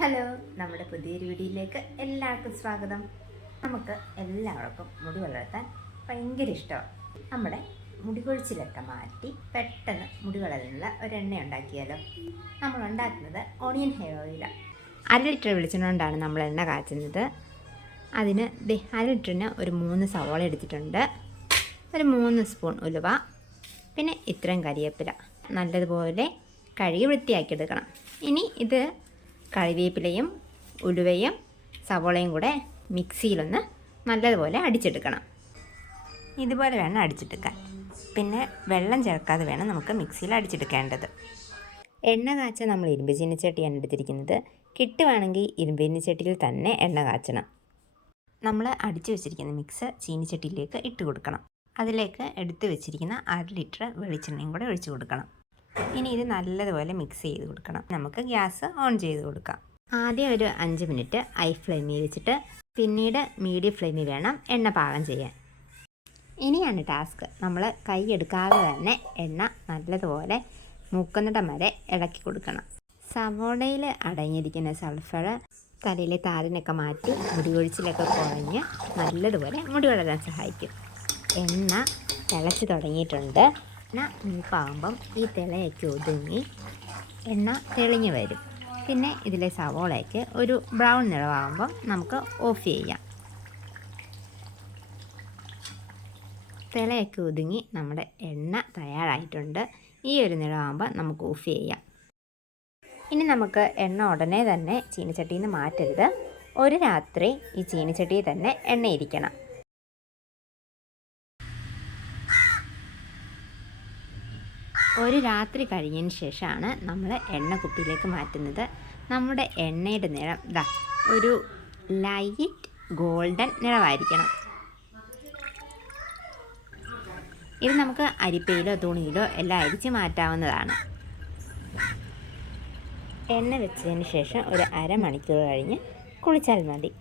Hello, നമ്മുടെ പുതിയൊരു വീഡിയോയിലേക്ക് എല്ലാവർക്കും സ്വാഗതം. നമുക്ക് എല്ലാവർക്കും മുടി വളർത്താൻ ഭയങ്കര ഇഷ്ടമാണ്. നമ്മുടെ മുടി കൊഴിച്ചിലൊക്കെ മാറ്റി പെട്ടെന്ന് മുടി വളരാനുള്ള ഒരെണ്ണ ഉണ്ടാക്കിയാലോ. നമ്മൾ ഉണ്ടാക്കുന്നത് ഓണിയൻ ഹെയർ ഓയിലാണ്. 1/2 ലിറ്റർ വെളിച്ചെണ്ണ കൊണ്ടാണ് നമ്മൾ എണ്ണ കാച്ചുന്നത്. അതിന് 1/2 ലിറ്ററിന് ഒരു 3 സവാള എടുത്തിട്ടുണ്ട്, ഒരു 3 സ്പൂൺ ഉലുവ, പിന്നെ ഇത്രയും കരിവേപ്പില നല്ലതുപോലെ കഴുകി വൃത്തിയാക്കിയെടുക്കണം. ഇനി ഇത് കറിവേപ്പിലയും ഉലുവയും സവോളയും കൂടെ മിക്സിയിലൊന്ന് നല്ലതുപോലെ അടിച്ചെടുക്കണം. ഇതുപോലെ വേണം അടിച്ചെടുക്കാൻ. പിന്നെ വെള്ളം ചേർക്കാതെ വേണം നമുക്ക് മിക്സിയിൽ അടിച്ചെടുക്കേണ്ടത്. എണ്ണ കാച്ചാൻ നമ്മൾ ഇരുമ്പ് ചീനച്ചട്ടിയാണ് എടുത്തിരിക്കുന്നത്. കിട്ടുവാണെങ്കിൽ ഇരുമ്പ് ചീനച്ചട്ടിയിൽ തന്നെ എണ്ണ കാച്ചണം. നമ്മൾ അടിച്ചു വെച്ചിരിക്കുന്ന മിക്സ് ചീനച്ചട്ടിയിലേക്ക് ഇട്ട് കൊടുക്കണം. അതിലേക്ക് എടുത്തു വെച്ചിരിക്കുന്ന 1/2 ലിറ്റർ വെളിച്ചെണ്ണയും കൂടെ ഒഴിച്ചു കൊടുക്കണം. ഇനി ഇത് നല്ലതുപോലെ മിക്സ് ചെയ്ത് കൊടുക്കണം. നമുക്ക് ഗ്യാസ് ഓൺ ചെയ്ത് കൊടുക്കാം. ആദ്യം ഒരു 5 മിനിറ്റ് ഹൈ ഫ്ലെയിമിൽ വെച്ചിട്ട് പിന്നീട് മീഡിയം ഫ്ലെയിമിൽ വേണം എണ്ണ പാകം ചെയ്യാൻ. ഇനിയാണ് ടാസ്ക്. നമ്മൾ കൈ എടുക്കാതെ തന്നെ എണ്ണ നല്ലതുപോലെ മൂക്കുന്നിടം വരെ ഇളക്കി കൊടുക്കണം. സവോളയിൽ അടങ്ങിയിരിക്കുന്ന സൾഫർ തലയിലെ താരനൊക്കെ മാറ്റി മുടി കൊഴിച്ചിലൊക്കെ കുറഞ്ഞ് നല്ലതുപോലെ മുടി വളരാൻ സഹായിക്കും. എണ്ണ തിളച്ച് തുടങ്ങിയിട്ടുണ്ട്. എണ്ണ മൂപ്പാകുമ്പം ഈ തിളയൊക്കെ ഒതുങ്ങി എണ്ണ തെളിഞ്ഞ് വരും. പിന്നെ ഇതിലെ സവോളയ്ക്ക് ഒരു ബ്രൗൺ നിറമാകുമ്പം നമുക്ക് ഓഫ് ചെയ്യാം. തിളയൊക്കെ ഒതുങ്ങി നമ്മുടെ എണ്ണ തയ്യാറായിട്ടുണ്ട്. ഈ ഒരു നിറമാകുമ്പോൾ നമുക്ക് ഓഫ് ചെയ്യാം. ഇനി നമുക്ക് എണ്ണ ഉടനെ തന്നെ ചീനച്ചട്ടിയിൽ നിന്ന് മാറ്റരുത്. ഒരു രാത്രി ഈ ചീനച്ചട്ടിയിൽ തന്നെ എണ്ണ ഇരിക്കണം. ഒരു രാത്രി കഴിഞ്ഞതിന് ശേഷമാണ് നമ്മൾ എണ്ണ കുപ്പിയിലേക്ക് മാറ്റുന്നത്. നമ്മുടെ എണ്ണയുടെ നിറം ഒരു ലൈറ്റ് ഗോൾഡൻ നിറമായിരിക്കണം. ഇത് നമുക്ക് അരിപ്പയിലോ തുണിയിലോ എല്ലാം അരിച്ച് മാറ്റാവുന്നതാണ്. എണ്ണ വെച്ചതിന് ശേഷം ഒരു അരമണിക്കൂർ കഴിഞ്ഞ് കുളിച്ചാൽ മതി.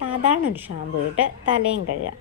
സാധാരണ ഒരു ഷാമ്പു ഇട്ട് തലയും കഴുകാം.